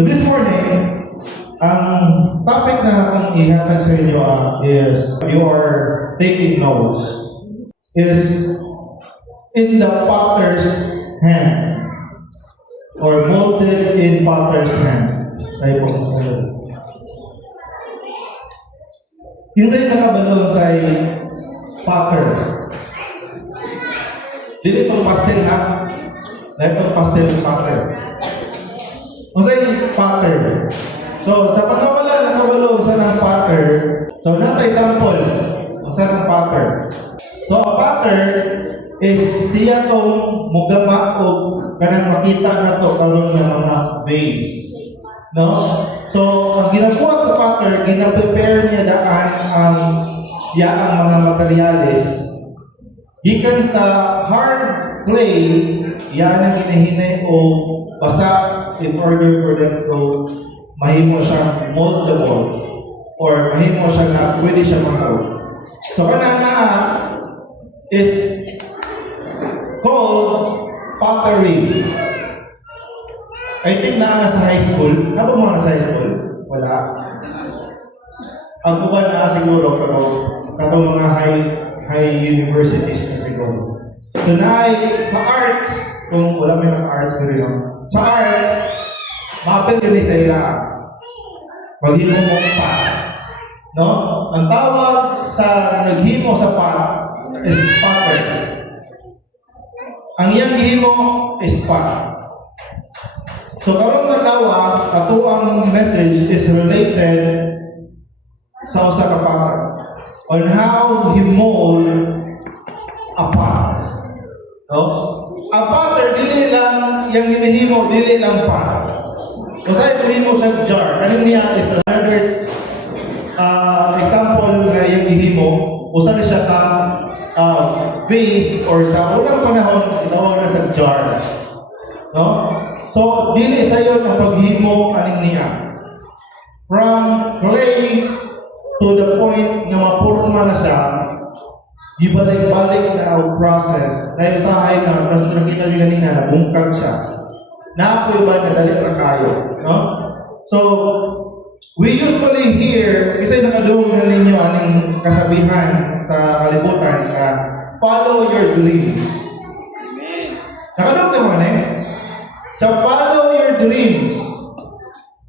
So this morning, ang topic na akong ihatag sa inyo is you are taking notes. Is in the potter's hand or molded in potter's hand. Sayo po. Kinsay nakabalong sa potter. Dili itong pastel ha. Dahil itong pastel ng potter. Kung sa'yo potter. So, sa pagkawala nakabalong sa ng potter, so natay sample kung saan ang potter. So, a potter is siya tong mugama o kanang makita na to karon ng mga vase. No? So, ang ginagawa sa potter, gina-prepare niya daan ang mga materyales. Gikan sa hard clay, yan ang hinahinay o basa in order for them to mahimo siyang moldable or mahimo siya na pwede siya mag-mold. So, kanana is called pottery. I think na sa high school. Ano ba mga sa high school? Wala. Ang buwan na siguro pero mga high universities na siguro. So sa arts, kung wala may arts pero yun. Sa arts, ma-appel yun sa ila. Maghimo mo pa. No? Ang tawag sa naghimo sa pot is potter. Ang iyang gihimo is pot. So, karong naglawa, ato ang message is related sa usa ka potter on how he mold a pot. No? A potter, dili lang yung hinihimo, dili lang pot. Kasi hinihimo sa jar. Ano niya is another example na yung hinihimo, usa na siya ka vase or sa unang panahon, itawa na sa jar. No? So, dili sayo ang paghimo aning niya. From clay to the point na mapurma na siya, ibalik-balik na ang process. Dahil sa akin na, kasi nakita nyo ganina, nabungkag siya. Naapoy ba na dali na kayo? No? So, we usually hear, kasi nakadungog na ninyo aning kasabihan sa kalibutan na follow your dreams. Nakadungog na mga So, follow your dreams.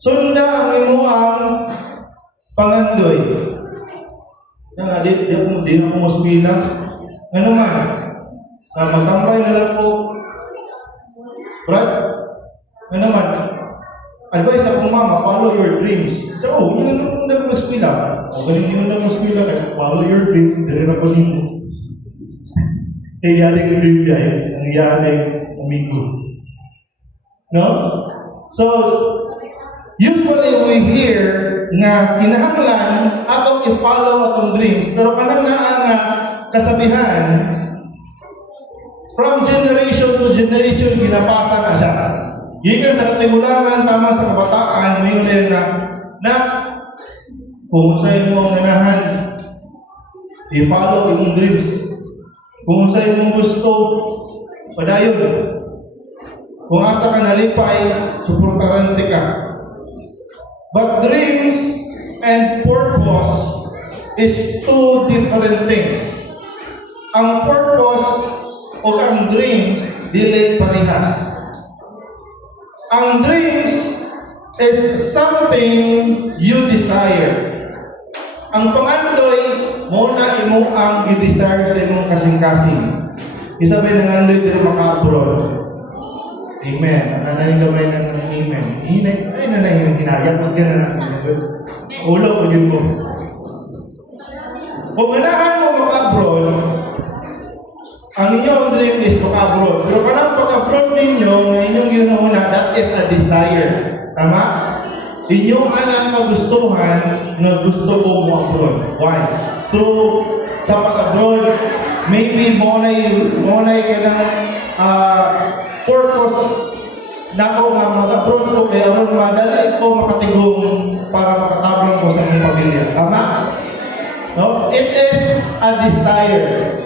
Sunda ang imuang pangandoy. Nga, di na po musbila. Ano man? Magtambay na lang po. Brad? Ano man? Advice na pong mama, follow your dreams. So, yun na po musbila. O, ganun yun na musbila kayo. Follow your dreams. Dili na po din. Iyaling dream yan. Ang iyaling umigo. No? So, usually we hear nga kinahanglan atong i-follow atong dreams, pero kanang naa nga kasabihan from generation to generation ginapasa na siya. Gikan sa katigulangan tama sa kabataan, mayon na kung sa imong ganahan i-follow imong dreams. Kung sa imong gusto padayon. Kung asa ka nalipay, suportarante ka. But dreams and purpose is two different things. Ang purpose o ang dreams, dili parehas. Ang dreams is something you desire. Ang pangandoy, muna imo ang i-desire sa imong kasing-kasing. Isabay ng andoy dito maka-abroad. Amen. Nanay gamay ng amen. Ay, nanay yung hinaya. Mas gano'n na. Ulo ko yun mo. Kung manahan mo maka-abroad, ang inyong dream is maka-abroad. Pero kanang pag-abroad ninyo, ang inyong yunahuna, that is a desire. Tama? Inyong anak kagustuhan na gusto ko mo-abroad. Why? Through sa pag-abroad, maybe monay ka ng purpose na ko nga mag-abroad ko kaya aron madali ko makatigong para makatabang ko sa mga pamilya. Tama? No? It is a desire.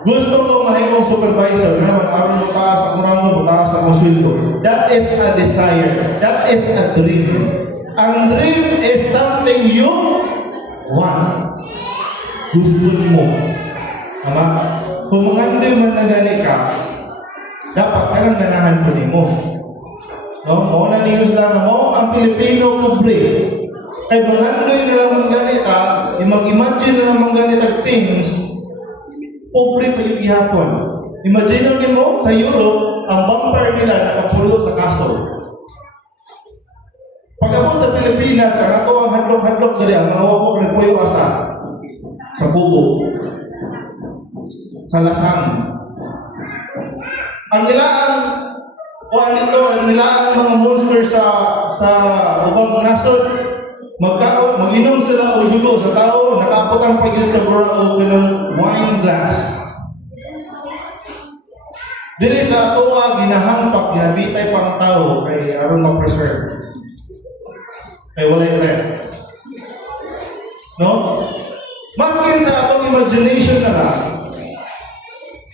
Gusto mo mahimong supervisor, naman aron mo taas ang ramo, taas ang sweldo. That is a desire. That is a dream. Ang dream is something you want. Gusto mo. Tama? Kung mga dream man nagani ka, dapat ka lang ganahan ko mo. No? Mauna niyo sa mo, ang Pilipino pobre. Kaya mga dream na lang ganita, imag-imagine na lang ganitag things, pobre pa yung ihapon. Imagine mo sa Europe, ang bumper nila nakapulo sa kaso. Pag-abot sa Pilipinas, ang ato ang hadlok-hadlok dali, ang mga wawak nagpuyo asa sa buko, sa lasang. Ang nilaang ang nilaang mga monster sa ubang nasod, mag-inom sila o jugo sa tao, nakapot ang pagil sa burang o ng wine glass. Dili sa atoa, ginahampak, ginabitay pang tao, kay aron ma-preserve. Kay walay left. No? Maskin sa atong imagination na lang,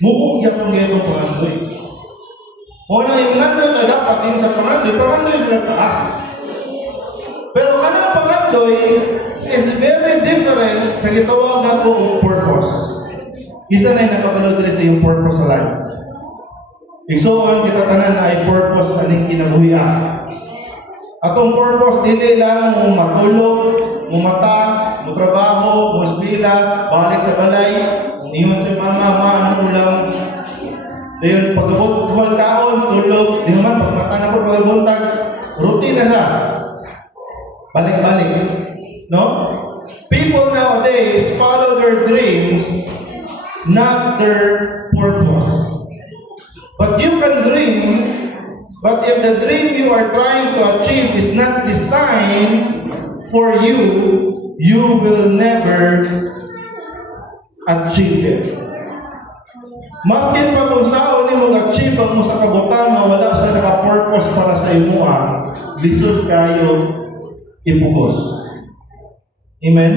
mukong yapong gayong pangandoy. O na yung pangandoy na dapat din sa pangandoy na taas. Pero kanang pangandoy is very different sa gitawag na kong purpose. Isa na yung nakapanood rin sa yung purpose sa life. Igsoon kita tanan ay purpose aning kinabuhian. Atong purpose dili lang mo matulog, mo mata, mo trabaho, mo eskwela, balik sa balay, niyon sa mama, ano ulam. Dayon pagabot buwan kaon, tulog, di naman pagmata na ko pagabuntag, routine na sa. Balik-balik. No? People nowadays follow their dreams, not their purpose. But you can dream, but if the dream you are trying to achieve is not designed for you, you will never achieve it. Maskin pa kung saan ni mo achieve ang mo sa kabutan na wala siya naka-purpose para sa imo, lisod kayo ipugos. Amen?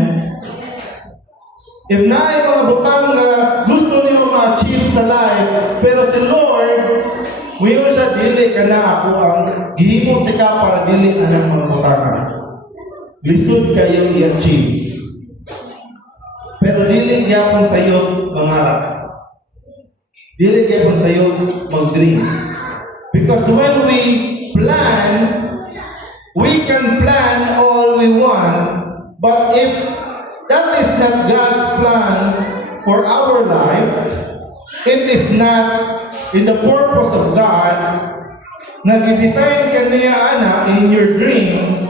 If na ay mga butang na gusto niyo ma-achieve sa life, pero si Lord, ngayon siya, dili ka na ako ang gihimong tika para dili anang mga butang. Lisod kayo i-achieve. Pero dili gyapon sa iyo mangarap. Dili gyapon sa iyo mag-dream. Because when we plan, we can plan all we want, but if that is not God's plan for our life, it is not in the purpose of God, nag-design ka niya, in your dreams,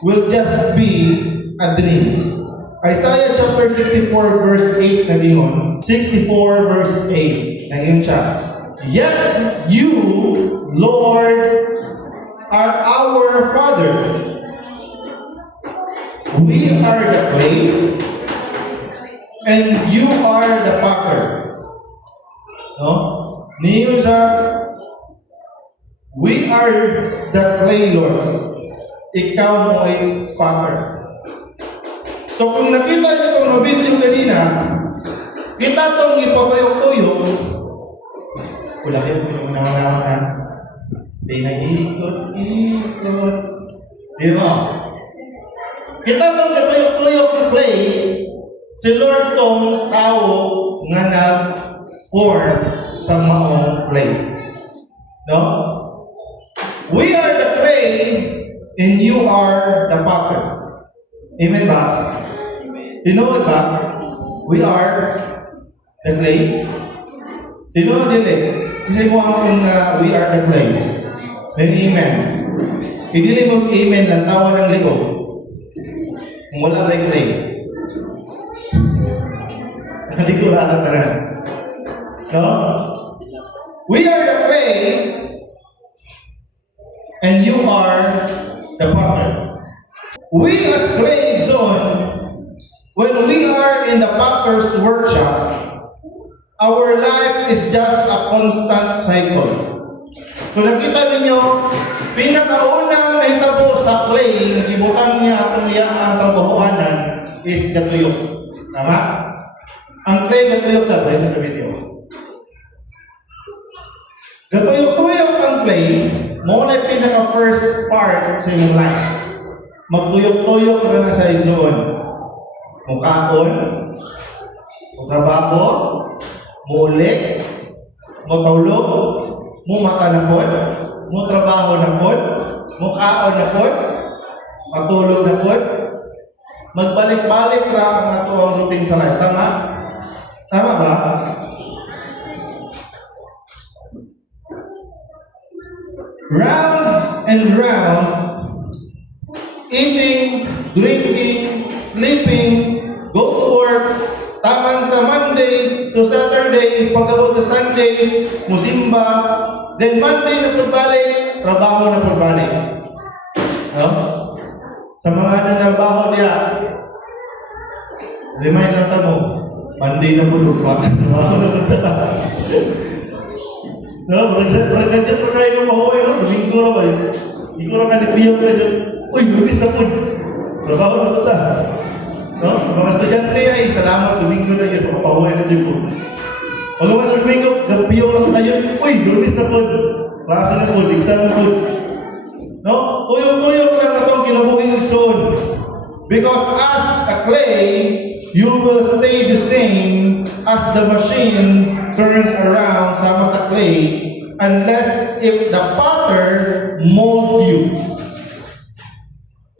will just be a dream. Isaiah chapter 64 verse 8 na dingon. 64 verse 8 na yun siya. Yet you, Lord, are our Father. We are the clay, and you are the potter. No? Niyo siya, we are the clay, Lord. Ikaw mo ay potter. So kung nakita niyo itong video kanina, kita itong ipatuyok-tuyok, wala kayo kung yung naman pinag-ikot. Di ba? Kita itong katuyok-tuyok na clay, si Lord tong tao nga nag-pour sa maong clay. No? We are the clay and you are the potter. Amen ba? You know what ba? We are the clay. You know dili. Kasi mo ang we are the clay. Then amen. Hindi mo amen lang tawa ng likod. Kung wala may clay. Nakaligo na ata talaga. No? We are the clay and you are the potter. We as clay zone, when we are in the potter's workshop, our life is just a constant cycle. Kung nakita ninyo, pinakaunang nahitabo sa clay, ibutang niya ang trabahoanan is the tuyok. Tama? Ang clay gatuyok sa break sa video. Gatuyok-tuyok ang clay, mo na pinaka first part sa imong life. Magtuyok-tuyok ra na sa igsoon. Mukaon, trabaho, muulik, mutulog, mumata na pod, mutrabaho na pod, mukaon na pod, matulog na pod, magbalik-balik ra ang ato ang routine sa life. Tama? Tama ba? Round and round, eating, drinking, sleeping, go to work, taman sa Monday to Saturday, pagabot sa Sunday, musimba, then Monday na pagbalik, trabaho na pagbalik. No? Sa mga nanabaho niya, remind lang mo, Monday na bulog pa. No, bergantian terkait dengan bahawa itu minggu apa ya? Minggu orang ada piang aja. Uy, lumis na po. Trabaho na po ta. No, sa mga estudyante ay salamat minggu na yan bahawa na dito. Pag mas minggu, piang lang tayo. Uy, lumis na po. Klase na po, exam na po. No, tuyo-tuyo lang atong kinabuhi igsoon. Because as a clay, you will stay the same as the machine turns around sama sa clay unless if the potter mold you.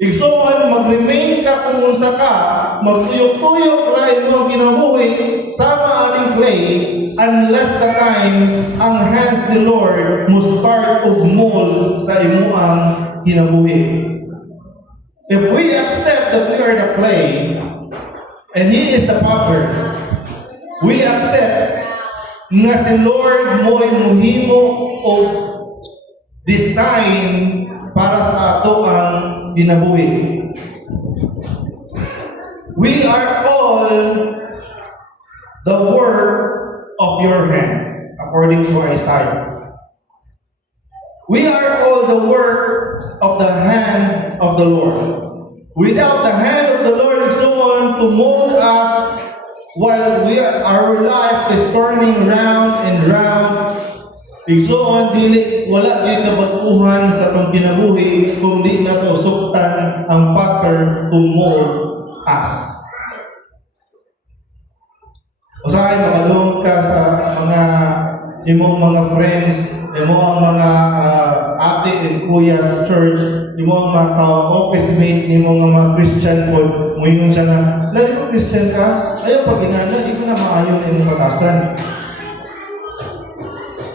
Igsoon, mag-remain ka kung unsa ka, magtuyok-tuyok ra imo ang kinabuhi sama aning clay unless the time ang hands the Lord mo start of mold sa imo ang kinabuhi. If we accept that we are the clay and He is the potter, we accept nga si Lord mo ay muhimo o design para sa ato ang kinabuhi. We are all the work of your hand, according to Isaiah. We are all the work of the hand of the Lord. Without the hand of the Lord is so on to mold us while our life is turning round and round. Igsoon, dili, wala di kabaguhan sa itong kinabuhi kung di na ito suktan ang pattern to mold us. Usahay, makalung ka sa mga imong mga friends, imong mga ate and kuya sa church, imong mga office mate, imong mga Christian po, muingon siya nga, lalo mo Christian ka? Ayaw pag inana, di ko na maayon na imong patasan.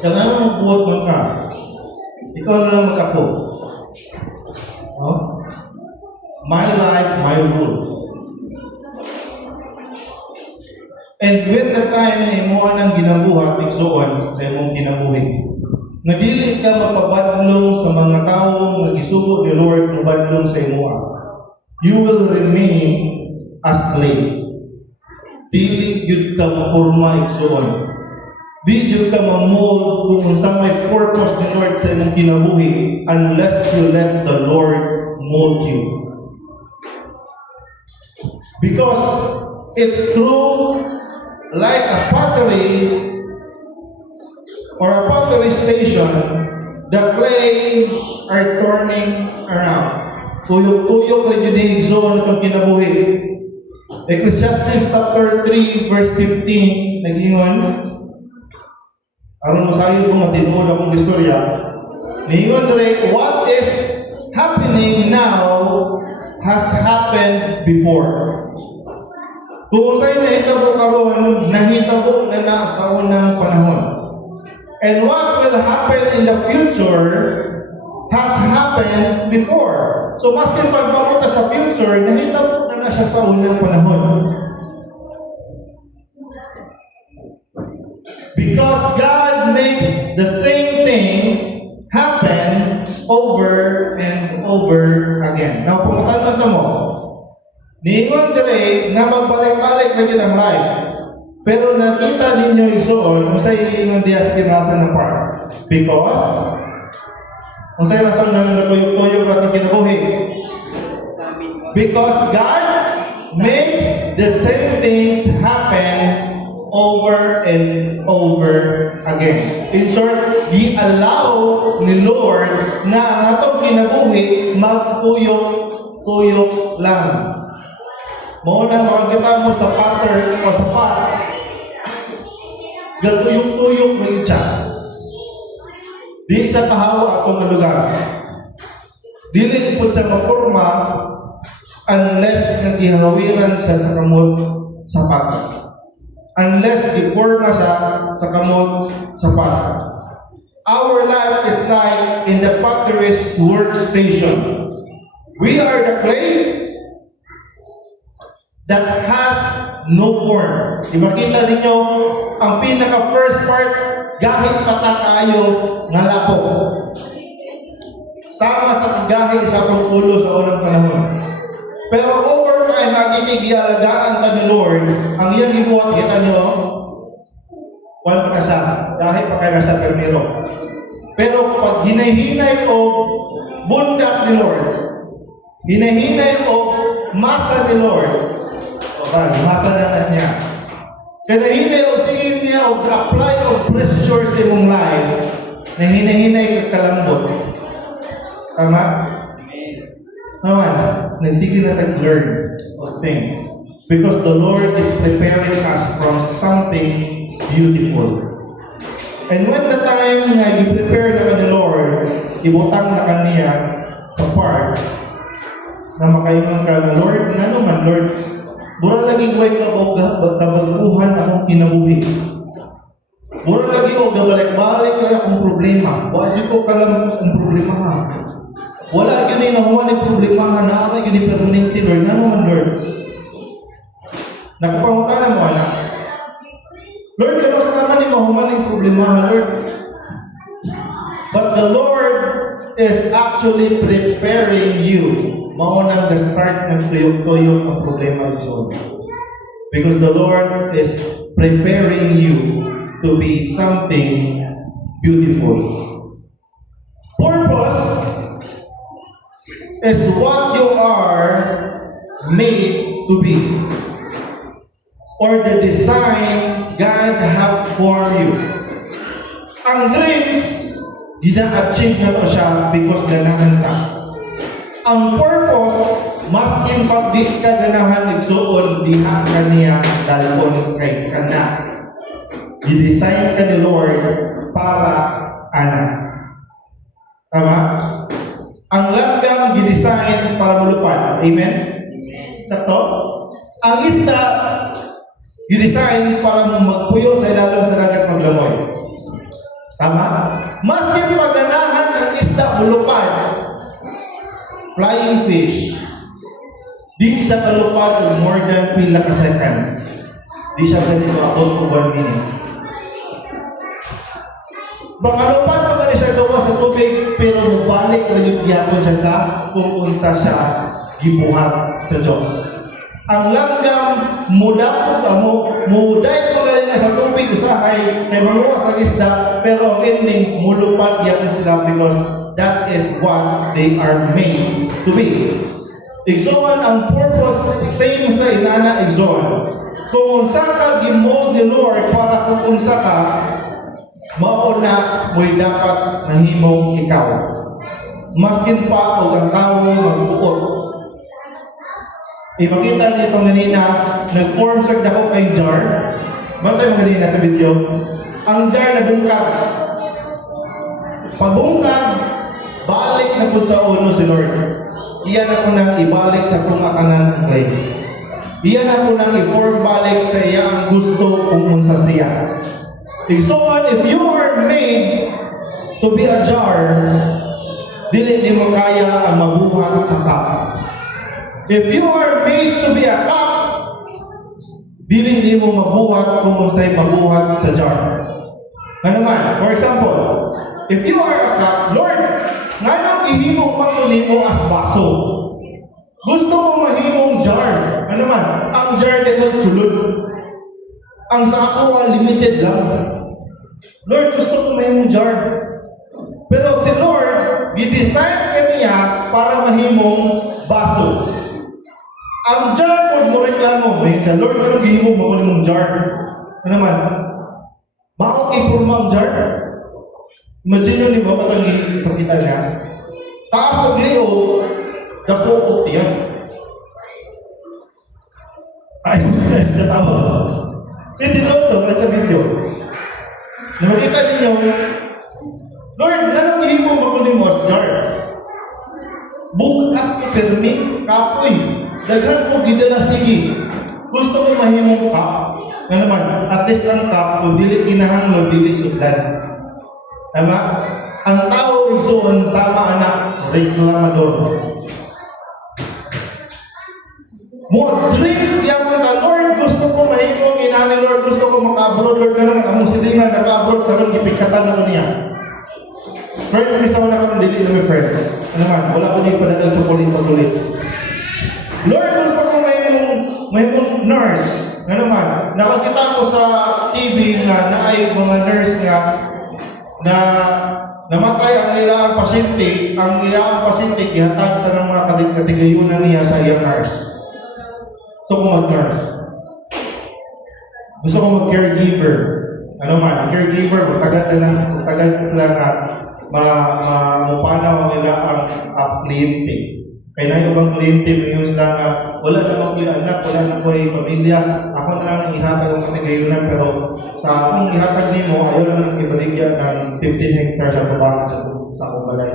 Kaya nga magbuhat mo ka. Ikaw na lang mag-apo. No? My life, my rule. And when the time na imuha ng ginabuhat, iksoon sa imong kinabuhi, nagdili ka mapabadlong sa mga taong nagisugo ni Lord mabadlong sa imuha, you will remain as clay. Dili yun ka mapurma iksoon. Di ka mamold kung sa may purpose ni Lord sa imong kinabuhi unless you let the Lord mold you. Because it's true, like a pottery or a pottery station, the clay are turning around. Tuyok-tuyok rin yun yung zone na itong kinabuhi. Ecclesiastes chapter 3 verse 15, nag-ingon, aron masayo kong matinod akong istorya. Niingon rin, what is happening now has happened before. Kung sa'yo nahitabo karon, nahitabo na na sa unang panahon. And what will happen in the future has happened before. So, maskin pagpapunta sa future, nahitabo na siya sa unang panahon. Because God makes the same things happen over and over again. Now, kung matanong mo, niingon dire nga magbalik-balik na yun ang life. Pero nakita ninyo isuon, kung sa'yo iingon diya sa kinasa ng part. Because, kung sa'yo rason ng natuyok-tuyok na itong kinabuhi. Because God makes the same things happen over and over again. In short, gi-allow ni Lord na ang atong kinabuhi magtuyok-tuyok lang. Mauna makakita mo sa pattern o sa pot, gatuyok-tuyok mo siya. Di siya kahawa atong lugar. Dili po siya maporma unless nagihawiran siya sa kamot sa pot. Unless iporma siya sa kamot sa pot. Our life is like in the potter's workstation. We are the clay that has no form. Ipakita ninyo ang pinaka first part, gahit pata kayo nga lapo. Sama sa gahit sa atong ulo sa unang panahon. Pero over time, magigiyalagaan ka ni Lord, ang iyang ibuhat, kita nyo, wala pa siya, dahil pa kaya siya permiro. Pero pag hinay-hinay o bundak ni Lord, hinay-hinay o masa ni Lord, masa na niya. Kaya hinay o singin niya o apply o pressure sa imong life na hinay-hinay ka kalambot. Tama? Naman, nagsige na nag-learn of things. Because the Lord is preparing us from something beautiful. And when the time nga i-prepare na ka ni Lord, ibutang na ka niya sa part na makaingan ka na Lord, nga naman Lord, mura lagi ko ay kabaguhan akong kinabuhi. Mura lagi ko gabalik-balik kaya akong problema. Wala ko kalam ang problema ha. Wala yun ay nahuman yung problema ha. Nakaka yun yung permanente Lord. Nga naman Lord. Nakapangutan mo anak. Lord, kaya sa naman yung mahuman yung problema ha Lord. But the Lord is actually preparing you. Maunang ga-start ng tuyok-tuyok ang problema resolve. Because the Lord is preparing you to be something beautiful. Purpose is what you are made to be. Or the design God have for you. Ang dreams, gina-achieve na to siya because ganahan ka. Ang purpose, maskin pag di ka ganahan igsuon, diha ka niya dalon kay kana. I-design ka ni Lord para ana. Tama? Ang langgam gidesign para mulupad. Amen? Sakto? Ang isda gidesign para magpuyo sa ilalim sa dagat maglamoy. Tama? Maskin pag ganahan ng isda mulupad, flying fish, di siya kalupad of more than pila ka seconds. Di siya ganito about to 1 minute. Makalupad pa ka siya gawa sa tubig, pero mabalik na yung biyakon siya sa kung unsa siya gibuhat sa Diyos. Ang langgam, mudapot mo, muday pa ka sa tubig, usahay, kay maluwas ang isda, pero ang ending, mulupad yakon sila because that is what they are made to be. Igsoon ang purpose, same sa inana igsoon. Kung unsa ka gimold ni Lord para kung unsa ka, mauna mo'y dapat nahimong ikaw. Maskin pa o ang tao magbuot. Ipakita niyo itong ganina, nag-form sir dako kay jar. Bantay mo ganina sa video. Ang jar na bungkag. Pabungkag, balik na po sa ulo si Lord. Iyan na po nang ibalik sa kumakanan ng clay. Iyan na po nang i-form balik sa iya ang gusto kung unsa siya. So if you are made to be a jar, dili mo kaya ang mabuhat sa cup. If you are made to be a cup, dili mo mabuhat kung unsay mabuhat sa jar. Ano naman? For example, if you are a cup, Lord, nganong ihimo pa nimo as baso? Gusto ko mahimong jar. Ano naman? Ang jar na sulod. Ang sa ako limited lang. Lord, gusto ko mahimong jar. Pero si Lord, gidesign ka niya para mahimong baso. Ang jar, Lord, mo reklamo. May Lord, anong gihimo mo mong jar? Ano naman? Bakit ipurma ang jar? Imagine nyo ni ba ito ipakita niya? Taas ng liyo, napukot yan. Ay, natawa. Hindi ito, sa video. Na makita ninyo, Lord, ganang ihipong ako ni Mos jar. Bukat ko permi, kapoy. Daghan ko gidala sige. Gusto ko mahimong kap. Nga naman, at least ang kap, kung dili kinahanglo, dili sudlan. Tama? Ang tao isuon sama anak, reklamador. More dreams diyan mo ka, Lord, gusto ko mahimong inani, Lord, gusto ko maka-abroad, Lord, ganun, ang musilingan, naka-abroad, ganun, ipikatan na niya. Friends, may sawa na kami, dili na may friends. Ano naman, wala ko niya ipadadal sa pagkulit. Lord, gusto ko mahimong nurse. Ano naman, nakakita ko sa TV nga na ay mga nurse nga na namatay ang ilang pasyente, gihatag na ng mga katigayunan niya sa iyang nurse. Gusto ko mag-nurse. Gusto ko mag-caregiver. Ano man, caregiver, magtagal sila nga mapanaw nila ang kliyente. Kaya na yung ibang kliyente, may sila nga, wala namang anak, wala namang pamilya, ako na lang ang ihatag ng katigayunan, pero sa akong ihatag ni mo, ayaw naman ibaligyan ng 15 hectares sa babangan sa akong balay.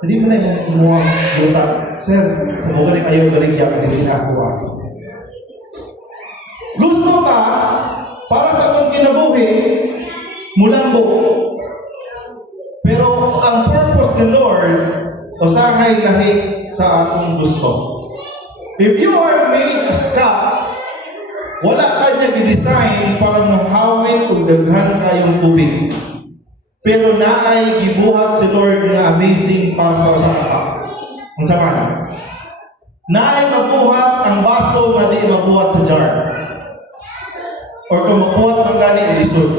Hindi mo na yung kumuha buta. Sir, sa mga balik ayaw baligyan, hindi na ako. Gusto ka, para sa akong kinabuhi, mulambo. Pero ang purpose ng Lord, usahay lahi sa atong gusto. If you are made as ka, wala ka niya i-design para mahawin kung daghan kayong tubig. Pero naay gibuhat si Lord na amazing para sa ka. Ang sama na. Naay mabuhat ang baso na di mabuhat sa jar. Or kung mabuhat ang gani ilisod.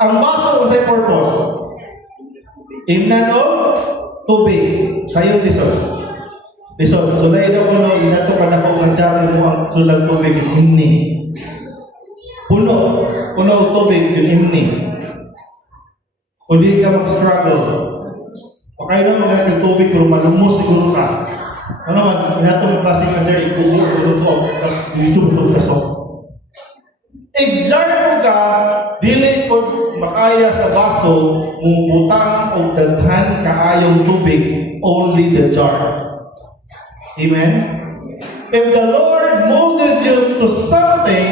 Ang baso sa purpose. Imnan o tubig sa iyong lisod. Lisod. So dahil daw kuno, inato ka na kung mansari mo ang sulang tubig yung himni. Puno ang tubig yung himni. Kung di ka mag-struggle. Pakay na mga nagtubig kung malumos siguro ka. Ano naman, inato ng klaseng kanjar, ikubo, tapos isubot ka so. Example ka, dili ko makaya sa baso, mumutang o daghan kaayong tubig, only the jar. Amen? If the Lord molded you to something,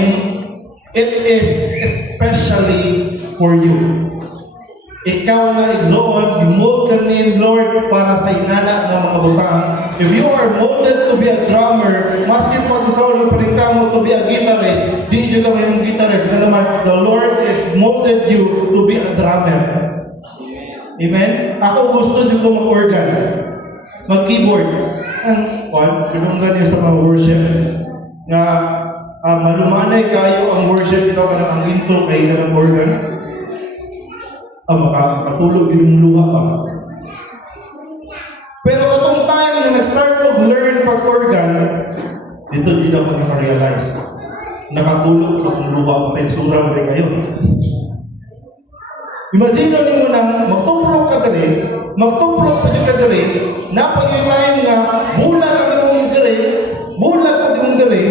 it is especially for you. Ikaw na igsoon, i-mold ka ni Lord para sa inana ng mga butang. If you are molded to be a drummer, maski po sa ulo pa rin ka mo to be a guitarist, di nyo ka yung guitarist na naman, the Lord has molded you to be a drummer. Amen? Ako gusto nyo ko mag-organ, mag-keyboard. Pinunggan niyo sa mga worship na malumanay kayo ang worship, ito ka ang intro kayo ka ng organ. Makatulog yung luha pa. Pero katong time na nag-start mag-learn pag-organ, dito di na mag-realize. Nakatulog sa luha pa rin, surang rin kayo. Imagine nyo mo na magtuplok ka dali, magtuplok pa dyan ka dali, napag yung time nga, bulag ang imong dali, bulag ang imong dali,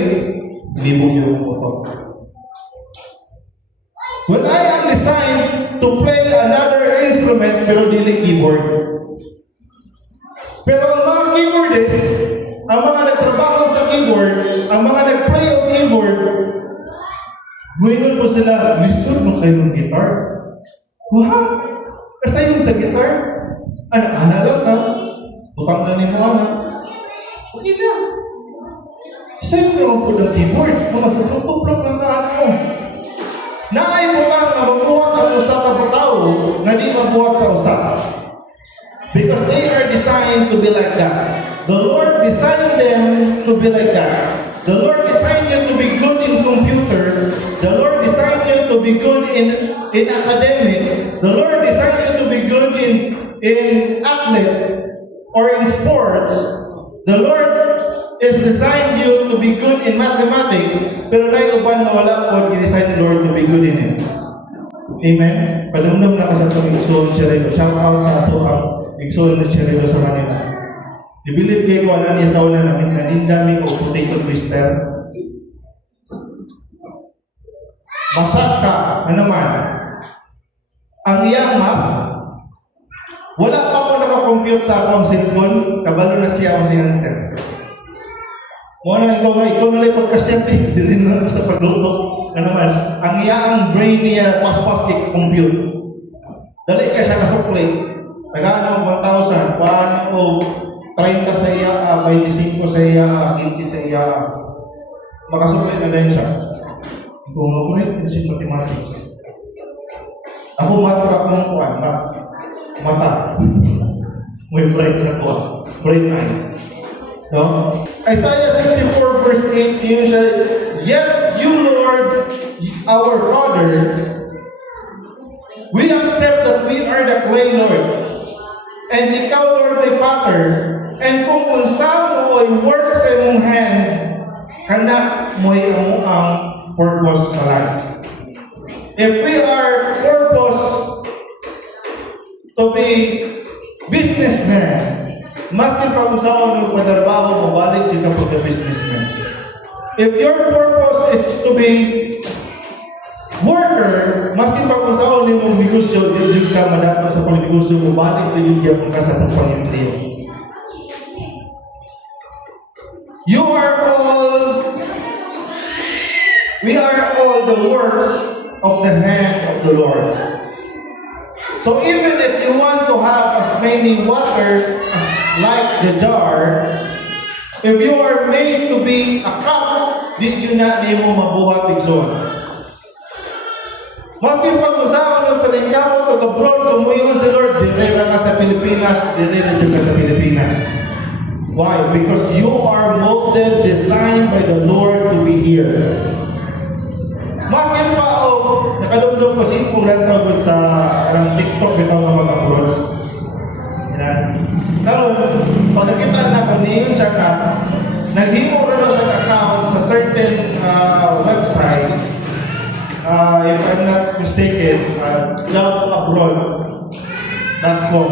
libog yung motor. When I am designed to play another instrument, pero dili keyboard. Pero ang mga keyboardist, ang mga nagtrabaho sa keyboard, ang mga nag-play on keyboard, gumingon po sila, listen mo kayo ng guitar. Wah! Kasayon sa guitar. Ana lang ha? Bukang na ni mo ana. Okay na. Sasayon ka po ng keyboard. Mga tutuplok lang sa ano mo. Naay mo kang mabuhat ang usa ka tao na di mabuhat sa usa. Because they are designed to be like that. The Lord designed them to be like that. The Lord designed you to be good in computer. The Lord designed you to be good in academics. The Lord designed you to be good in athlete or in sports. The Lord is designed you to be good in mathematics, pero na uban nga wala po i-design the Lord to be good in it. Amen? Padumdum na ko sa itong igsoon siya rin. Shout out sa ito ang igsoon na siya rin sa kanila. I-believe kayo ko alam niya sa una namin na nindami ko potato twister. Masak ka, ano man. Ang iyang map, wala pa ako nakakompute sa akong cellphone, kabalo na siya ang answer. Muna ikaw na lang pagkasyente, di rin lang sa pagluto. Ano man, ang iyang brain niya, pas-pas compute. Dali ka siya kasukli. Tagaan mo 1,000, paan o 30 sa iya, 25 sa iya, 15 sa iya. Makasukli na din siya. Kung makulit, kasi mathematics. Ako mata akong kuwan, mata. May bright sa kuwan. Bright eyes. No? Isaiah 64 verse 8, yun siya, yet you, Lord, our Father, we accept that we are the clay, Lord. And ikaw, Lord, ay Father. And kung unsa mo ay work sa imong hand, kana mo ang purpose sa life. If we are purpose to be businessmen, maski pa kung saan mo padarbaho, mabalik din ka pagka-businessman. If your purpose is to be worker, maski pa kung saan mo negosyo, din ka madato sa pagnegosyo, mabalik din yung ka sa pangintio. We are all the works of the hand of the Lord. So even if you want to have as many water as like the jar, if you are made to be a cup, di yun na di mo mabuhat igsoon. Maski pag-usahan ng palengkaw, pag-abroad, kumuyon sa Lord, dire ka sa Pilipinas, dire ka sa Pilipinas. Why? Because you are molded, designed by the Lord to be here. Maski pa nakadumdum ko sa kung lang sa TikTok ito na mag-abroad. Karon, pagkakita na ko niyon siya ka, naghimo na siya account sa certain website, if I'm not mistaken, jobabroad.com.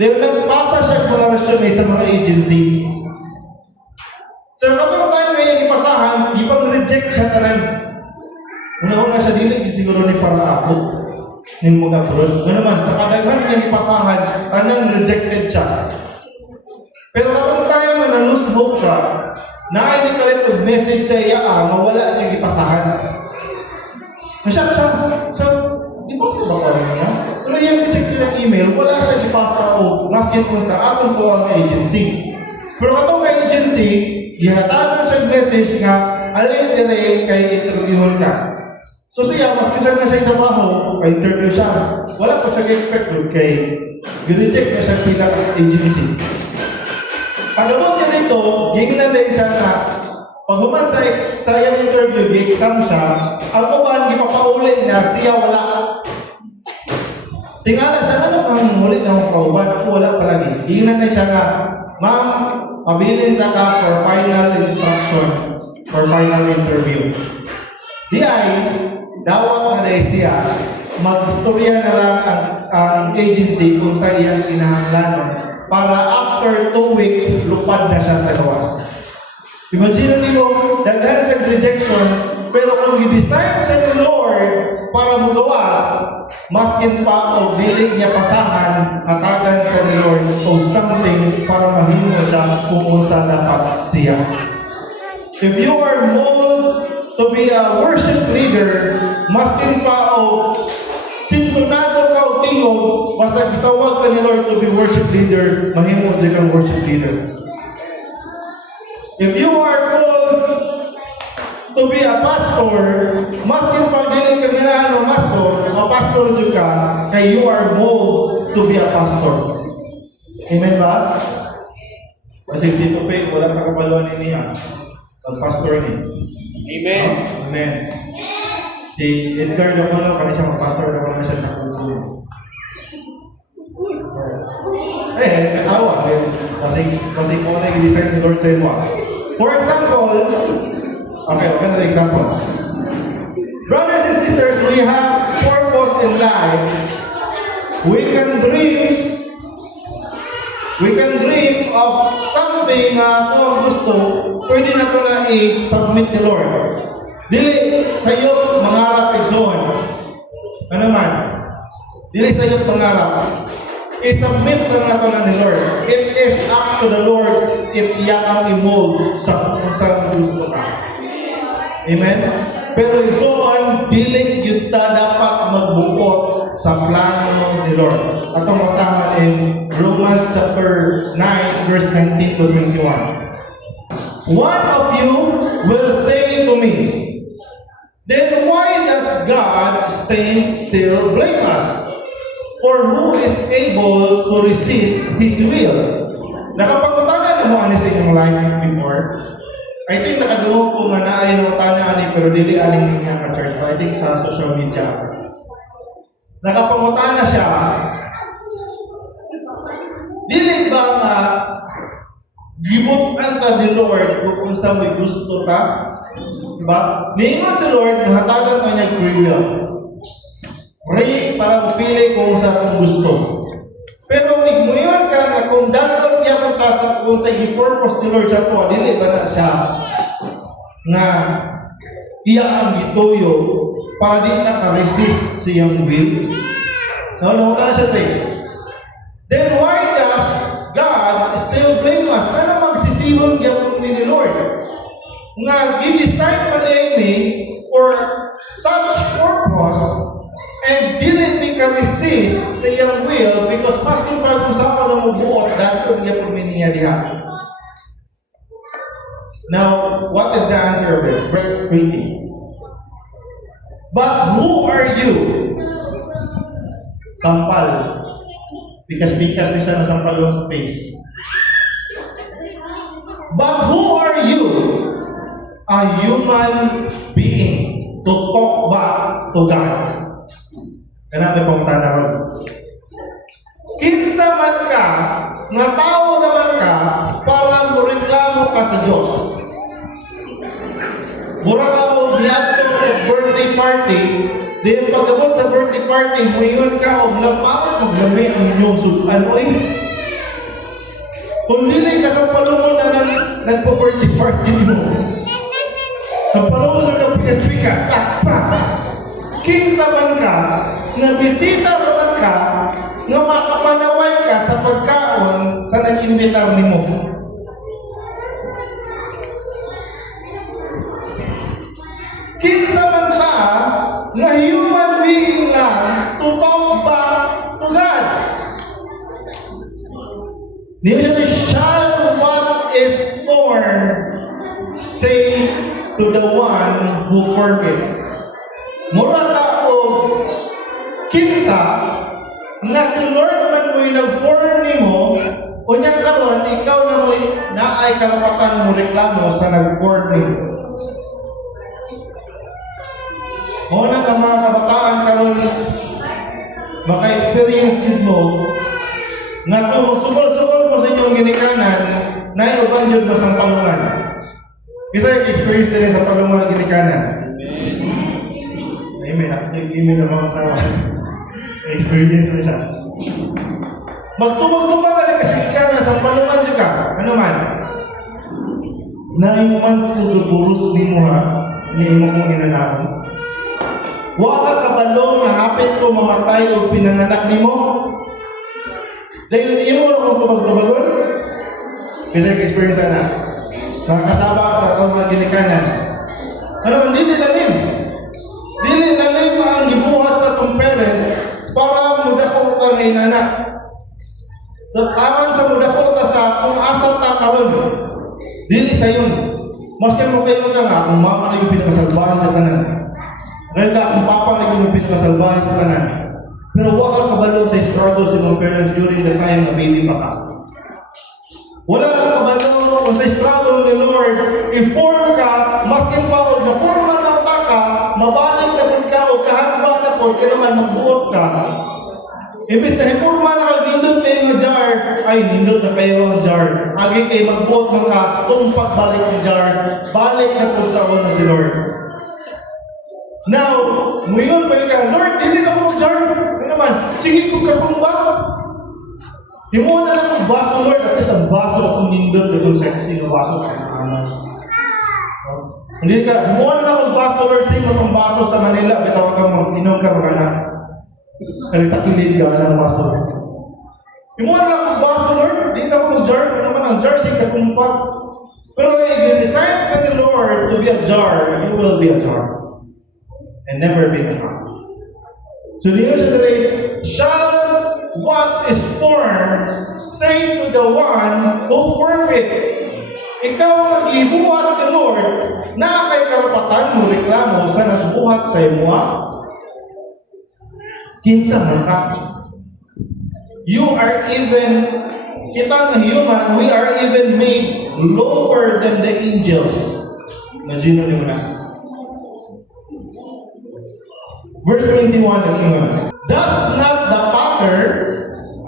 Then nagpasa siya kung resume sa mga agency. Sir, kapag tayo ngayon ipasahan, ipag-reject siya tanan. Una-una siya dili, siguro ni para ako. Ning mga abroad. Ano naman, sa kadaghan niya ipasahan, tanang rejected siya. Pero kapag tayo na lose hope siya, na-ID ka rin to message sa iya, mawala niya ipasahan. Masyap siya, di ba sa baka rin niya? Pero yung i-check silang email, wala siya ipasa o maskin kung sa aton po ang agency. Pero katong agency, ihatagan siya message nga, alin dire kay interviewon ka. So siya, mas kisar na siya sa trabaho, pa-interview siya. Wala pa siya expect kay i-reject na siya bilang agency. Pagkabot niya dito, yung na din siya na pag human sa yung interview, i-exam siya, ang uban, ipapauli na siya wala. Tingala siya, ano kang muli na akong kauban? Ako wala palagi. Tingnan na siya nga, ma'am, pabilin sa ka for final instruction, for final interview. Di ay, dawat na dahil siya, mag-istorya na lang ang agency kung sa iyang kinahanglanon para after 2 weeks, lupad na siya sa gawas. Imagine mo, daghan sa rejection, pero kung i-design siya ng Lord para magawas, maskin pa o dili niya pasahan, atagan sa ni Lord o something para mahimo siya kung unsa dapat siya. If you are molded to be a worship leader, maskin pa o sintonado ka o tingog, basta gitawag ka ni Lord to be worship leader, mahimo din kang worship leader. If you are called to be a pastor, maskin pa dili ka nga ng pastor din ka, kay you are molded to be a pastor. Amen ba? Kasi dito pa, wala kakabaluan niya. Pag-pastor niya. Amen. Amen. Si Edgar naman, kami siya mag-pastor naman siya sa kulto. Katawa. Kasi kung ano yung design ni Lord sa imo. For example, okay, another example. Brothers and sisters, we have purpose in life. We can dream of something na kung gusto, pwede na ito na i-submit ni Lord. Dili sa iyo mangarap igsoon. Ano man? Dili sa iyo pangarap. I-submit na ito na ni Lord. It is up to the Lord if iya kang i-mold sa gusto ka. Amen? Pero igsoon, dili yun ta dapat magbuot sa plano ni Lord. At ang kasama in Romans chapter 9, verse 19 to 21. One of you will say to me, then why does God stand still blame us? For who is able to resist His will? Nakapagpatanan na mo ano sa inyong life before? I think nakaduhog ko nga na ay nakatana ani pero dili aling nga ka-church. I think sa social media. Nakapangutana siya, dili ba nga gibutan ta si Lord kung sa may gusto ka? Diba? Niingon si Lord na hatagan ka niya free will. Free para mapili kung sa kung gusto. Pero igmuyon ka na kung dalawang niya magkasa kung sa i-purpose ni Lord sa ito, dili ba na siya nga iya ang gituyo para di naka-resist siyang will? No, ka na siya tayo. Then why does God still blame us? Ano magsisiyon niya ni Lord? Nga gidesign pa ni for such purpose and didn't make a resist sa iyang will because mas yung pag-usapan na mabuot dahil niya puminiya diha. Now, what is the answer of this? Verse 20. But who are you? Sampal. Because ni siya na sampal sa face. But who are you? A human being to talk back to God. Kanapay pong tanawag. Kinsa man ka, nga tao naman ka, para mureklamo ka sa Diyos. Mura ka o biyadto o birthday party, di pagabot sa birthday party, muyon ka o lampawan, maglami ang inyong sudan. Oy, kung dili ka sa palungon na nagpo-birthday party mo, sa palungon sa nagpikas-pikas, takpa. Kinsa man ka, nga bisita naman ka, nga makapanaway ka sa pagkaon sa nag-invitar ni mo. Kinsa man ka, nga human being lang to talk back to God. Niya shall what is born say to the one who forgets. Mura ka o kinsa nga si Lord man mo'y nag-form ni mo o niyang karon, ikaw na mo'y naay karapatan mo reklamo sa nag-form ni mo. Muna ka mga kabataan karon maka-experience din mo nga kung magsugol-sugol mo sa inyong ginikanan na iuban yun mo sa palungan. Isa yung experience din sa palungan ng ginikanan. Amen. Amen na mga sama. Experience na siya. Magtumag-tumag ka rin kasi ka na sa palungan dyan ka. Ano man? 9 months ko duburus di mo ha. Hindi mo kong inanakon. Waka ka balong na hapit ko mamatay o pinanganak ni mo. Dahil hindi mo na kung tumag-tumagon. Kasi experience na. Nakakasama ka sa mga ginikanan. Ano man, hindi lalim. Dili lalim ang gibuhat sa itong parents para mudako ka ngayon anak. So, kaman sa mudako ta sa kung asa ta karon. Dili sa yun. Maski mo kayo ka nga, kung mama na yung pinakasalbahan sa kanan. Ngayon ka, kung papa na yung pinakasalbahan sa kanan. Pero huwag kang kabalo sa struggles ng mga parents during the time na baby pa ka. Wala kang kabalo sa struggle ni Lord. I-form ka, maski pa o na-forma na ka, mabalik na po ka o kahagba na po, kaya naman magbuot ka. Imbis na hipurma na kag-indot kayo kayo nga jar, ay nindot na kayo ang jar. Agi kayo magbuot mga tumpak balik ang jar. Balik na po sa una si Lord. Now, ngayon pa ka, Lord, dili na ko mag-jar. Ano naman, sige ko katumba. Himuha na lang ang baso, Lord. At least ang baso akong nindot na itong sexy na baso. Hindi ka, himuha na lang ang baso, Lord. Sige mo itong baso sa Manila. Bitaw ka mag-inom ka mga anak. Kalitakilid ka ng baso. Himuha na lang ang baso, Lord. Hindi na ako mag-jar. Ano naman ang jar, sige katumpa. Pero if you decide ka ni Lord to be a jar, you will be a jar. And never be enough. So the answer today, shall what is formed say to the one who formed it? Ikaw ang ibuhat ng Lord, na kay karapatan mo reklamo sa nagbuhat sa imo. Kinsa man ka. You are even, kita ng human, we are even made lower than the angels. Imagine mo na. Verse 21 again. Does not the potter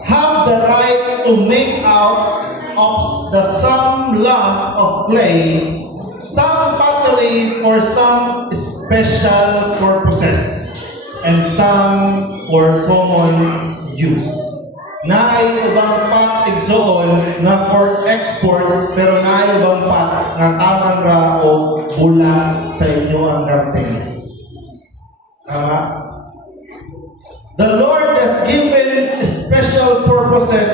have the right to make out of the some lump of clay, some pottery for some special purposes, and some for common use? Naay ubang pot igsoon na for export, pero naay ubang pot nga tamang ra o bula sa inyo ang garden. The Lord has given special purposes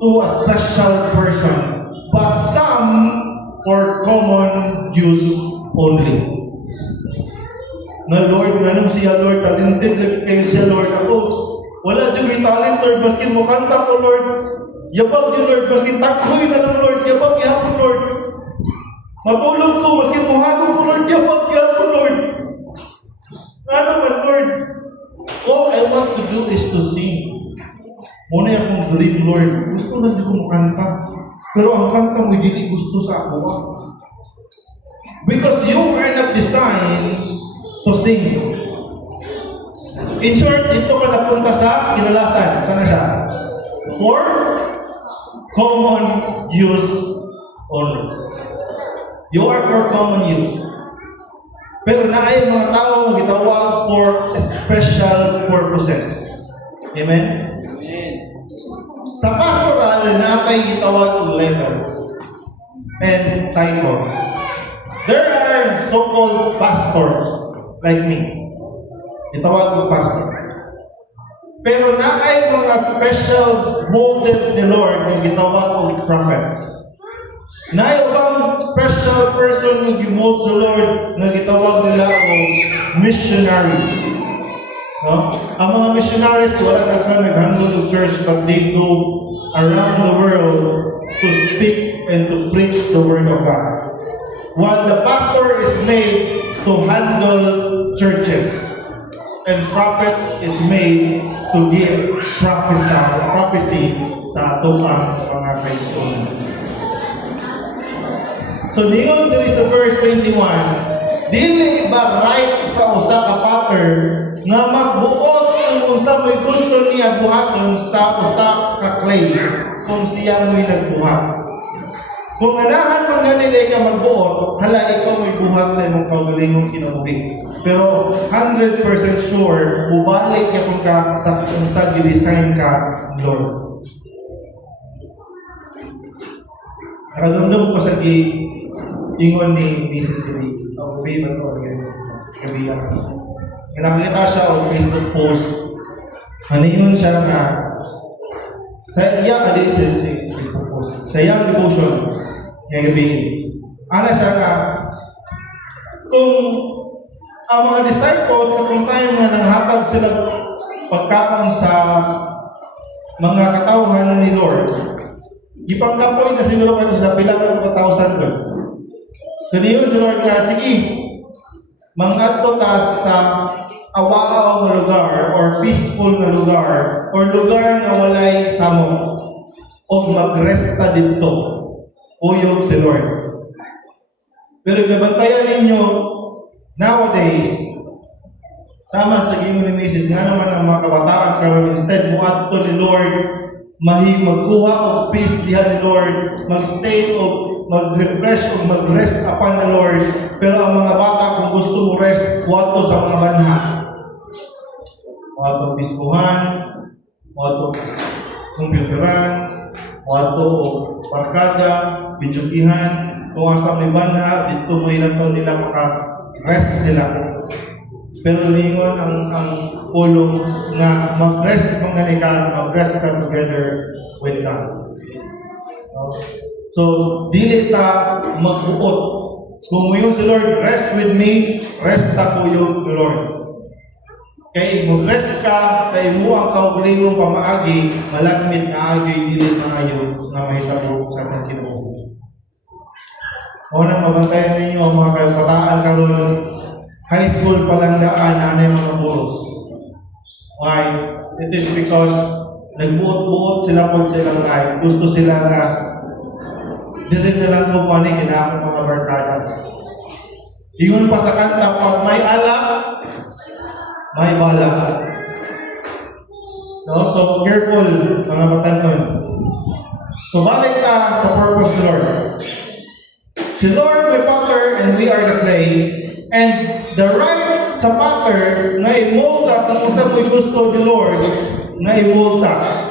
to a special person, but some for common use only. Na Lord, anong siya Lord, talented lang kayo siya Lord. Ako, wala dyan yung talent Lord, maskin mo kanta ko Lord. Yabag yun Lord, maskin takhoy na lang Lord, yabag yapon Lord. Matulog ko, maskin muhago ko Lord, yabag yapon Lord. Ano man, Lord? All I want to do is to sing. Muna akong dream, Lord. Gusto na di ko kanta. Pero ang kanta mo, hindi gusto sa ako. Because you are not designed to sing. In short, dito ka napunta sa kinalasan. Saan na siya? For common use only. You are for common use. Pero naay mga tao gitawag for special purposes. Amen? Amen. Sa pastoral, naay gitawag letters and titles. There are so-called pastors like me. Gitawag ko pastor. Pero naay mga special molded ni Lord na gitawag ko prophets. Na ibang special person na gimold sa Lord na gitawag nila o missionaries. No? Ang mga missionaries, wala kasi na nag-handle the church, but they go around the world to speak and to preach the word of God. While the pastor is made to handle churches, and prophets is made to give prophecy sa atong mga kaibigan. So, niyon diri sa verse 21, dili ba right sa usa ka pattern nga magbuot ang usa mo'y gusto niya buhaton sa usa ka clay kung siya mo'y nagbuhat. Kung anahan man ganili ka magbuot, hala ikaw mo'y buhat sa imong kaugalingong kinabuhi. Pero 100% sure, ubalik ka kung ka sa kung sa gidesign ka, Lord. Nakadumdum ko sa ingon ni Mrs. Lee, ang favorite ko gabi yan. Nakakita siya o Facebook post. Naningon siya na sa iya ka din sa Facebook post. Sa iyang devotion ngayong gabi. Ana siya na kung ang mga disciples kung tayo nga nanghatag sila pagkaon sa mga katawhan ni Lord, ipangkapoy na siguro kayo sa pilang mga tausan ko. So niyon si Lord nga, sige, mangadto ta sa awaaw na lugar or peaceful na lugar or lugar na walay samot o magresta dito. Uyog si Lord. Pero nabantayan ninyo, nowadays, sama sa gingon ni Mrs. nga naman ang mga kabataan karon instead mo adto ni Lord magkuha og peace diha ni Lord, magstay o mag-refresh o mag-rest upon the Lord. Pero ang mga bata, kung gusto mo rest, wato sa mga banha. Wato piskuhan, wato kumputeran, wato barkada, bidyukihan, kung asa may banha, dito mo ilang nila maka-rest sila. Pero lingon ang ulo nga mag-rest mga nika, mag-rest ka together with God. So, dili ta magbuot. Kung mo si Lord, rest with me, rest ako yung Lord. Kaya mag-rest ka sa imo ang kaugalingong pamaagi, malagmit na agi, dili maayo na mahitabo sa atong Ginoo. Unang mabantayan ninyo ang mga kabataan karon. High school pa lang daan na yung mga puros. Why? It is because nagbuot-buot sila po silang life. Gusto sila na dirin na lang po panig kailangan mga barkada. Iyon pa sa kanta, pag may alak, may bala. No? So, careful mga batanon. So, balik ta sa purpose ni Lord. Si Lord may potter and we are the clay. And the right sa potter na i-molta kung sa may gusto ni Lord na i-molta.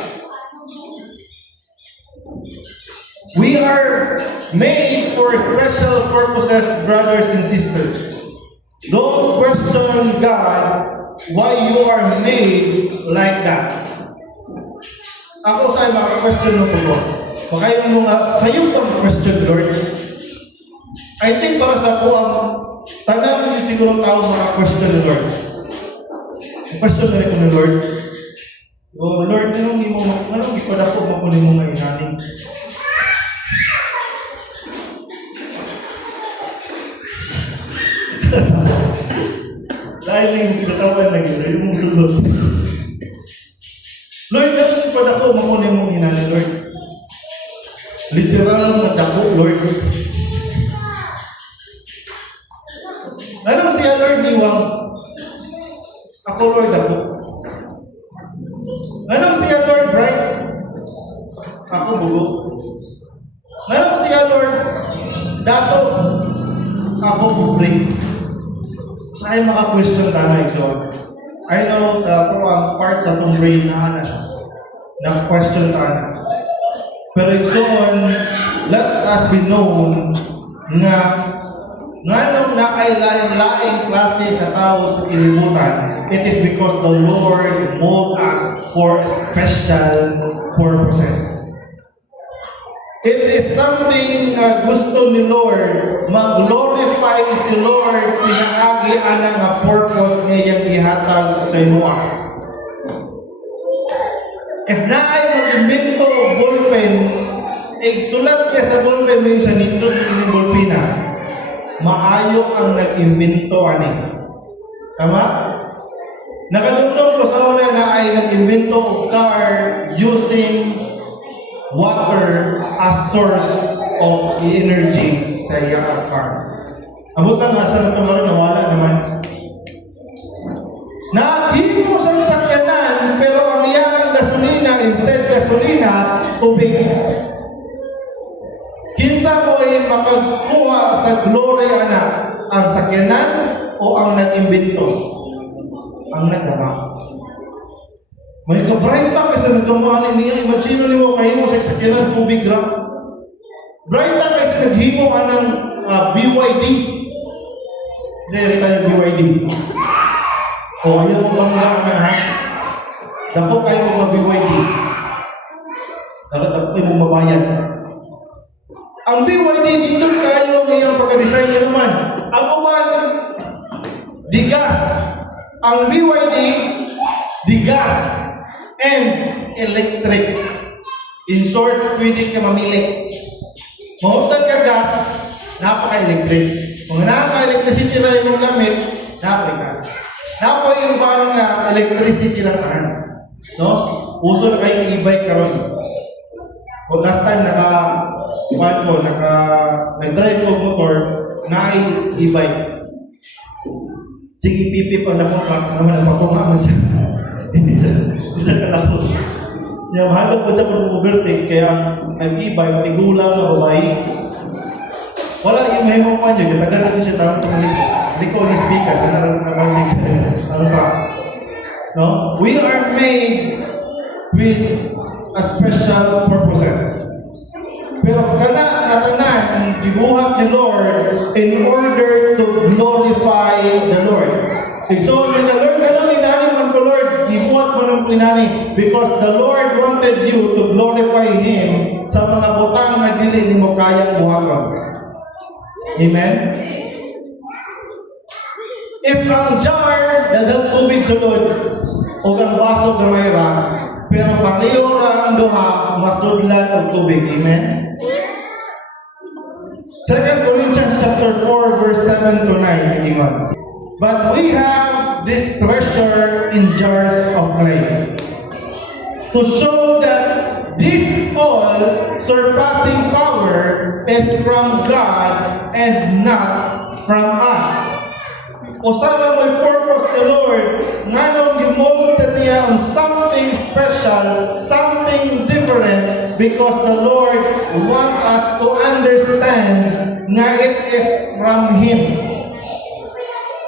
We are made for special purposes, brothers and sisters. Don't question God why you are made like that. Ako sa mga-question mo po. Baka yung mga sa'yo pang question, Lord. I think para sa po ang tanan din siguro tao mga-question ni Lord. Question na rin ko ni Lord. Oh Lord, anong ipada po makunin mo nga inaning? Dahil yung kinatawan na gila, yung musulot. Lord, anong ipada po makunin mo inaning, Lord? Literal na dako, Lord. Ano siya, Lord, niwang? Ako, Lord, ako. Ano siya, Lord, bright? Ako, bugo. Ano siya, Lord, dato? Ako, bubring. Sa'yo maka-question ka na, Exxon. I know, sa ito, ang part sa itong brain na siya. Na-question ka na. Pero Exxon, let us be known nga nganong na ay laing-laing klase sa tao sa kilibutan, it is because the Lord mold us for special purposes. It is something gusto ni Lord, mag-glorify si Lord, pinaagi anang nga purpose ngayang ihatag sa imuha. If na ay mag-invento o ballpen, sulat niya sa ballpen mo yung sa nindot ng ballpena, maayo ang nag-imbento ani. Tama? Nakadumdum ko sa una na ay nag-imbento og car using water as source of energy sa iyang car. Abutan nga sa nakamaro na wala naman. Naghimo sa sakyanan pero ang iyang gasolina instead gasolina tubig. Kinsa mo ay makagkuha sa glory anak, ang sakyanan o ang nag-imbento? Ang nagdama. May ka-bright ka kasi nagdamaanin niya, imagine mo kayo mo sa sakyanan tubig ra. Bright ka kasi naghimo anang BYD. Kasi tayo BYD. O ayaw mo bang na ha? Dako kayo mo BYD. Dapat kayo mong mabayad. Ang BYD dito kayo ngayong pagka-design nyo naman. Ang uman, digas. Ang BYD, digas and electric. In short, pwede ka mamili. Mahutag ka gas, napaka-electric. Kung napaka-electricity na yung gamit, napaka-gas. Napaka yung parang electricity lang kahan. No? Uso na kayo ng e-bike karon. Kung last time nag-drive ko motor, na e-bike. Sige, pipi pa na mo, naman nagpapunga man siya. Hindi siya kalapos. Yung mahalo po sa pag-overtake, kaya nag-ibay, tigulang na babae. Wala yung may mga kanya, yung nagdala ko siya tawag sa kanila. Hindi ko ni speaker, ano pa? No? We are made with a special purposes. Pero kana natanan, gibuhat ni Lord in order to glorify the Lord. So, the Lord, ano inani man ko Lord, gibuhat mo ng inani because the Lord wanted you to glorify Him sa mga butang na dili ni mo kayang buhaton. Amen? If ang jar, daghang tubig sulod, o ang baso gamayra, pero pareho ra ang duha, masudlan ang tubig. Amen? 2 Corinthians chapter 4, verse 7 to 9, anyone. But we have this treasure in jars of clay, to show that this all surpassing power is from God and not from us. Usara may purpose the Lord, nganong gimold niya on something special, something different, because the Lord want us to understand na it is from Him.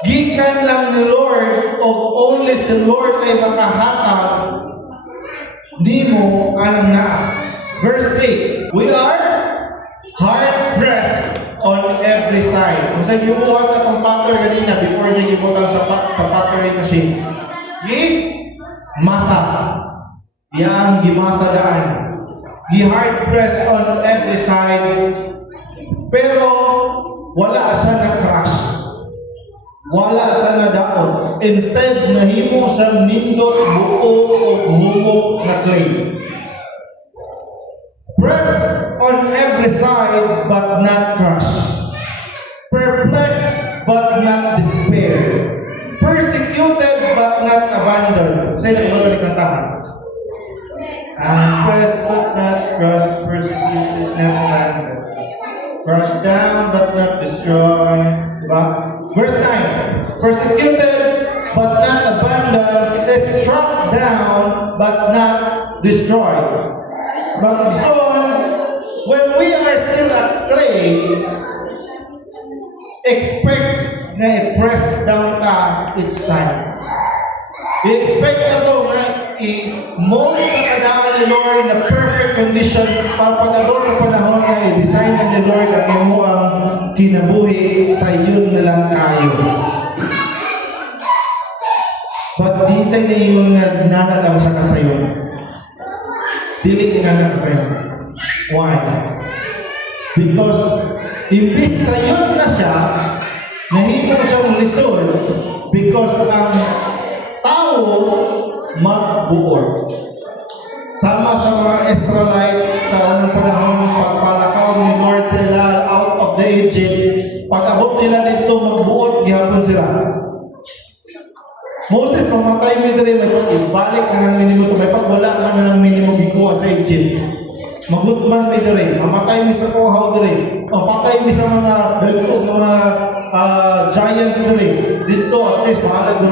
Gikan lang ni Lord o only si Lord ay makahatag nimo anong na. Verse 8, we are hard-pressed on every side. Kung sa gibuhat sa itong pattern kanina before niya gibutang sa pattern machine. Masa. Yang gimasa daan. Hard-pressed on every side. Pero wala siya na-crash. Wala siya na daon. Instead, nahimo siya nindot, buo o humok na clay. Pressed on every side, but not crushed. Perplexed, but not despair. Persecuted, but not abandoned. Say na ilo ni kantahan. Pressed, but not crushed. Persecuted, not abandoned. Crushed down, but not destroyed. Diba? Verse 9. Persecuted, but not abandoned. Is struck down, but not destroyed. But so, when we are still at clay, expect na i-press down ta its side. I-expect na ito na i-mold sa kadaan ni Lord na perfect condition para pag-abot sa panahon na i-design na ni Lord at mo ang kinabuhi sa yun na lang tayo. But di sa yung nananalang siya kasayo. Dili nga na kasayo. Why? Because imbis sayon na siya, nahimo siyang lisod because ang tao magbuod. Sama sa mga Israelites sa unang panahon, pagpalakaw ni Lord sila out of the Egypt, pag-abot nila dito, magbuod, gihapon sila. Moses, mamatay mo dito rin, ibalik ka ng minimo, may pagwala ka ng minimo bikuha sa Egypt. Magutman mo dito rin, mamatay mo sa kuhaw dito rin, o patay mo sa mga dalito, mga giants dito rin. Dito, at least, mahalag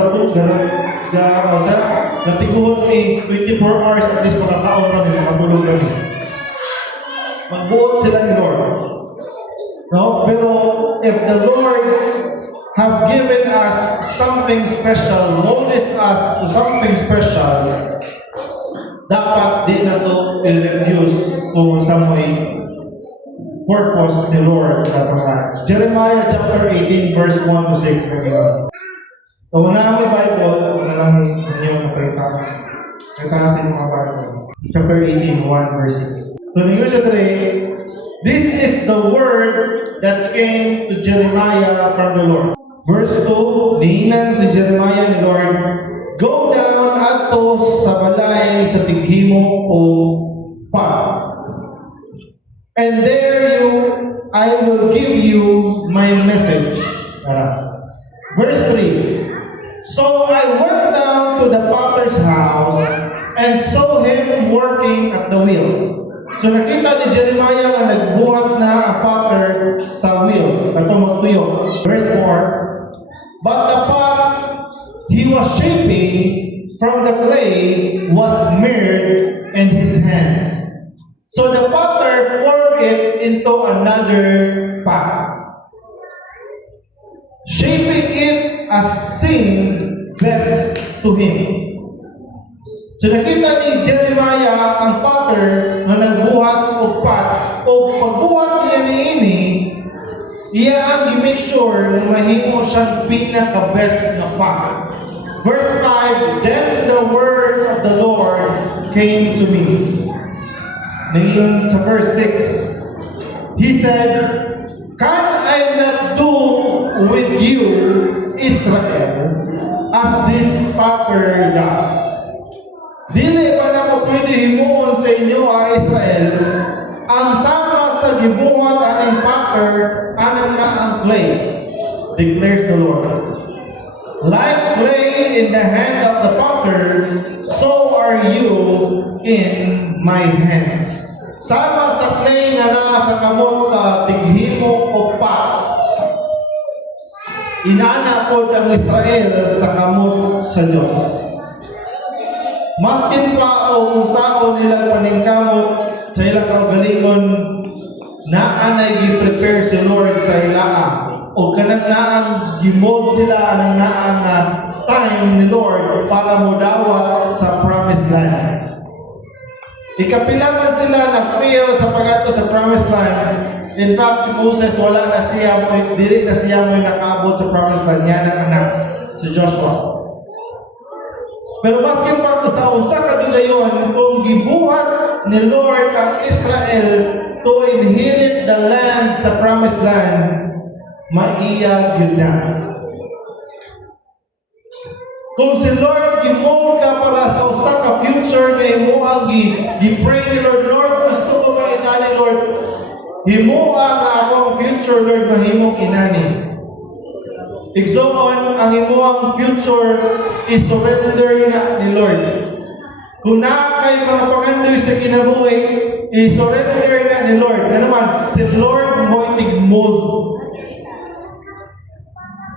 natiguhon ni 24 hours, at least makakaon kami, makatulog kami. Magbuot sila ni Lord. No? Pero, if the Lord have given us something special, molded us to something special, dapat di na to i-refuse to some way purpose the Lord sa pagkakas. Jeremiah chapter 18 verse 1 to 6. So, wala ang Bible, wala lang ninyo nakita. Nagkasin mga Bible. Chapter 18, 1 verse 6. So, ninyo siya today, this is the word that came to Jeremiah from the Lord. Verse 2, diinan si Jeremiah ni Lord, go down ato sa balay sa tighimo o pa. And there I will give you my message. Verse 3, so I went down to the potter's house and saw him working at the wheel. So nakita ni Jeremiah na nagbuhat na ang potter sa wheel. Ito magtuyo. Verse 4, but the pot he was shaping from the clay was mirrored and in his hands. So the potter formed it into another pot, shaping it as seemed best to him. So nakita ni Jeremiah ang potter na nagbuhat o pot, o pagbuhat niya niini, iya ang i-make sure na mahimo siyang pinaka-best na pot. Verse 5, then the word of the Lord came to me. Ngayon sa verse 6, he said, can I not do with you, Israel, as this potter does? Dili ba na ko pwede himuon sa inyo, Israel, ang sama sa gibuhat aning potter, anang na ang clay, declares the Lord. Like clay in the hand of the potter, so are you in my hands. Sama sa clay nga naa sa kamot sa tighimo o pot, inana po ang Israel sa kamot sa Diyos. Maskin pa o usao nilang paningkamot sa ilang kaugalingon, naanay gi-prepare si Lord sa ilaan. O kanang naang gimold sila ng naang time ni Lord para mo dawat sa promised land. Ikapilaman sila na fail sa pag-ato sa promised land. In fact, si Moses wala na siya mo, dili na siya mo nakaabot sa promised land niya ng anak, si Joshua. Pero maskin pa ko sa usa ka dudayon, kung gibuhat ni Lord ang Israel to inherit the land sa promised land, maiya yun na. Kung si Lord gimold ka para sa usa ka future na imo ang gi-pray ni Lord, Lord, gusto ko mainani, Lord, himuha nga akong future, Lord, mahimong inani. Igsoon, ang imuang future i-surrender na ni Lord. Kung na kay mga pangandoy sa kinabuhi, i-surrender na ni Lord. Ano man, si Lord mo'y tigmold.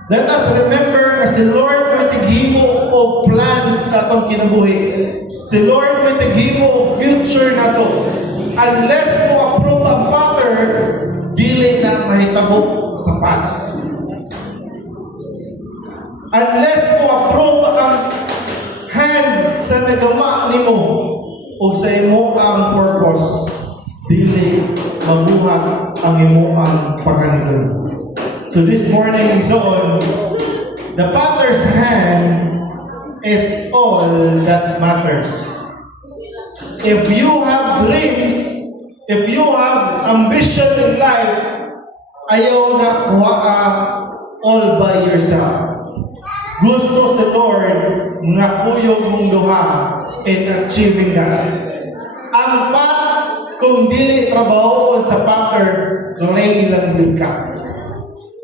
Let us remember na si Lord mo'y tighimo o plans sa atong kinabuhi. Si Lord mo'y tighimo o future na to. Unless mo approve ang potter, dili na mahitabo sa pot. Unless mo approve ang hand sa nagawa nimo o sa imo ang purpose, dili mabuhat ang imo ang pangalan. So this morning, so the potter's hand is all that matters. If you have dreams, if you have ambition in life, ayaw na kuha all by yourself. Gusto si Lord nga kuyog mong duha in achieving that. Ang pat, kung dili trabaho sa potter, clay lang din ka.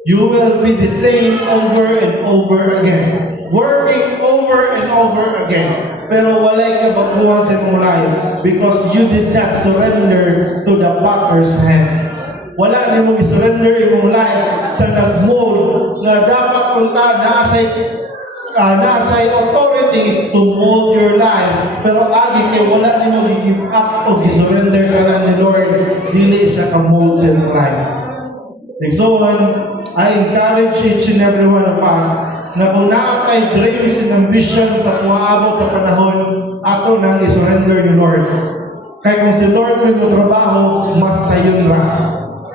You will be the same over and over again. Working over and over again. Pero walay kabaguhan sa imong life because you did not surrender to the potter's hand. Wala ni mo i-surrender imong life sa nag-mold na dapat punta na sa authority to mold your life. Pero agi kay wala ni mo i-give up o i-surrender ka lang ni Lord, dili siya ka-mold sa imong life. So, I encourage each and every one of us na kung nakakay dreams and ambition sa kumaabot sa panahon, ato nang i-surrender ni Lord. Kaya kung si Lord may trabaho, mas sayon ra.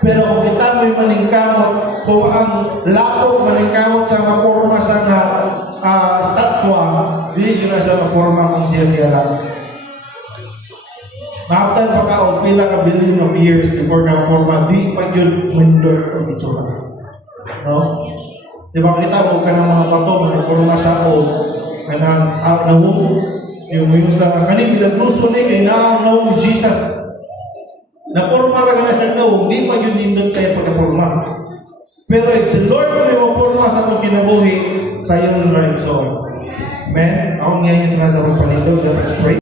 Pero kung kita may maningkamot, kung ang lapok maningkamot sa maporma sa statwa, di na siya maporma kung siya lang. Maaftan pa ka o pila ka billion of years before na maporma, di pa yun window o itsura. No? Di ba kita mo ka ng mga bato, maporma siya o yung sa kaning bilang gusto ni kay na Jesus. Naporma ka na sa no, hindi pa yun nindot tayo pagkaporma. Pero si Lord may maporma sa itong kinabuhi, sa iyo na rin. So, amen? Ako ngayon na naroon pa nito. Let us pray.